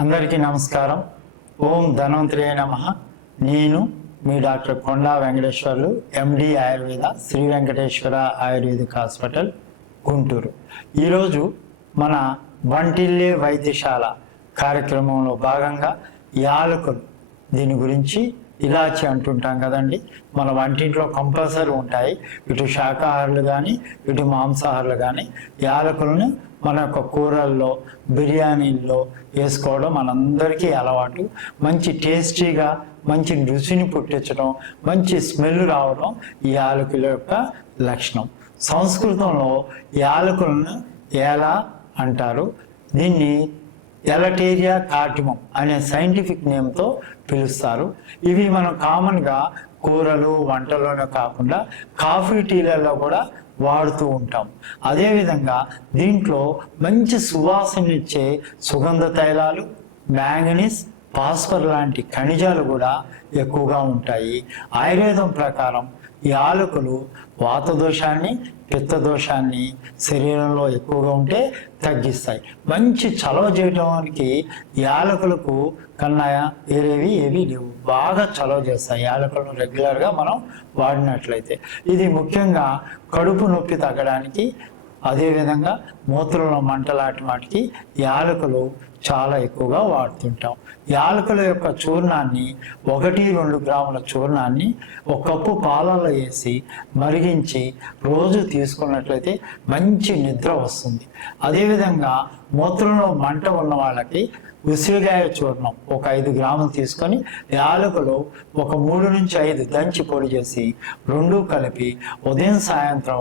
అందరికీ నమస్కారం. ఓం ధన్వంతరే నమ. నేను మీ doctor Konda Venkateswarlu MD Ayurveda Sri Venkateswara ayurvedic hospital Guntur. ఈరోజు మన బంటిల్లే వైద్యశాల కార్యక్రమంలో భాగంగా యాలకులు దీని గురించి ఇలాచి అంటుంటాం కదండి. మన వంటింట్లో కంపల్సరీ ఉంటాయి. ఇటు శాకాహారులు కానీ ఇటు మాంసాహారులు కానీ యాలకులను మన యొక్క కూరల్లో బిర్యానీల్లో వేసుకోవడం మనందరికీ అలవాటు. మంచి టేస్టీగా మంచి రుచిని పుట్టించడం మంచి స్మెల్ రావడం ఈ యాలకుల యొక్క లక్షణం. సంస్కృతంలో యాలకులను ఎలా అంటారు? దీన్ని ఎలటేరియా కార్టిమం అనే సైంటిఫిక్ నేమ్తో పిలుస్తారు. ఇవి మనం కామన్గా కూరలు వంటల్లోనే కాకుండా కాఫీ టీలలో కూడా వాడుతూ ఉంటాం. అదేవిధంగా దీంట్లో మంచి సువాసన ఇచ్చే సుగంధ తైలాలు మ్యాంగనీస్ పాస్పర్ లాంటి ఖనిజాలు కూడా ఎక్కువగా ఉంటాయి. ఆయుర్వేదం ప్రకారం యాలకులు వాత దోషాన్ని పిత్త దోషాన్ని శరీరంలో ఎక్కువగా ఉంటే తగ్గిస్తాయి. మంచి చలవ చేయడానికి యాలకులకు కన్నా వేరేవి ఏవి లేవు. బాగా చలవ చేస్తాయి. యాలకులను రెగ్యులర్గా మనం వాడినట్లయితే. ఇది ముఖ్యంగా కడుపు నొప్పి తగ్గడానికి అదేవిధంగా మూత్రంలో మంటలాంటి వాటికి యాలకులు చాలా ఎక్కువగా వాడుతుంటాం. యాలకుల యొక్క చూర్ణాన్ని ఒకటి రెండు గ్రాముల చూర్ణాన్ని ఒక కప్పు పాలల్లో వేసి మరిగించి రోజు తీసుకున్నట్లయితే మంచి నిద్ర వస్తుంది. అదేవిధంగా మూత్రంలో మంట ఉన్న వాళ్ళకి ఉసిరిగాయ చూర్ణం ఒక ఐదు గ్రాములు తీసుకొని యాలకులు ఒక మూడు నుంచి ఐదు దంచి పొడి చేసి రెండు కలిపి ఉదయం సాయంత్రం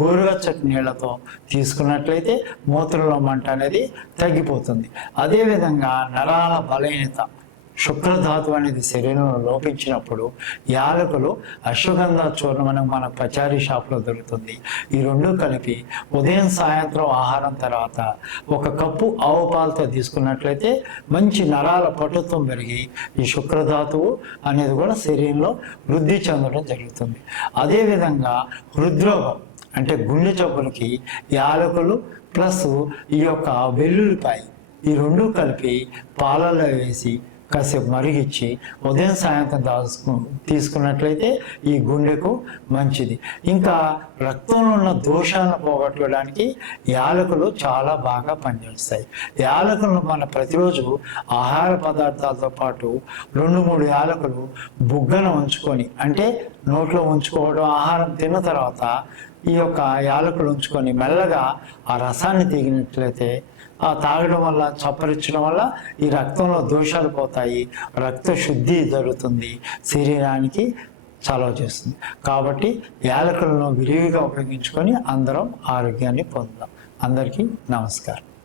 గోరువెచ్చటి నీళ్ళతో తీసుకున్నట్లయితే మూత్రంలో మంట అనేది తగ్గిపోతుంది. అదేవిధంగా నరాల బలహీనత శుక్రధాతు అనేది శరీరంలో లోపించినప్పుడు యాలకులు అశ్వగంధ చూర్ణం మన పచారీ షాప్లో దొరుకుతుంది. ఈ రెండు కలిపి ఉదయం సాయంత్రం ఆహారం తర్వాత ఒక కప్పు ఆవు పాలతో తీసుకున్నట్లయితే మంచి నరాల పటుత్వం పెరిగి ఈ శుక్రధాతువు అనేది కూడా శరీరంలో వృద్ధి చెందడం జరుగుతుంది. అదేవిధంగా హృద్రోగం అంటే గుండె జబ్బులకి యాలకులు ప్లస్ ఈ యొక్క వెల్లుల్లిపాయి ఈ రెండు కలిపి పాలల్లో వేసి కాసేపు మరిగించి ఉదయం సాయంత్రం దాచుకు తీసుకున్నట్లయితే ఈ గుండెకు మంచిది. ఇంకా రక్తంలో ఉన్న దోషాలను పోగొట్టడానికి యాలకులు చాలా బాగా పనిచేస్తాయి. యాలకులను మన ప్రతిరోజు ఆహార పదార్థాలతో పాటు రెండు మూడు యాలకులు బుగ్గన ఉంచుకొని అంటే నోట్లో ఉంచుకోవడం ఆహారం తిన్న తర్వాత ఈ యొక్క యాలకులు ఉంచుకొని మెల్లగా ఆ రసాన్ని తీగినట్లయితే ఆ తాగడం వల్ల చప్పరించడం వల్ల ఈ రక్తంలో దోషాలు పోతాయి రక్త శుద్ధి జరుగుతుంది శరీరానికి చలవ చేస్తుంది. కాబట్టి యాలకులను విరివిగా ఉపయోగించుకొని అందరం ఆరోగ్యాన్ని పొందుదాం. అందరికీ నమస్కారం.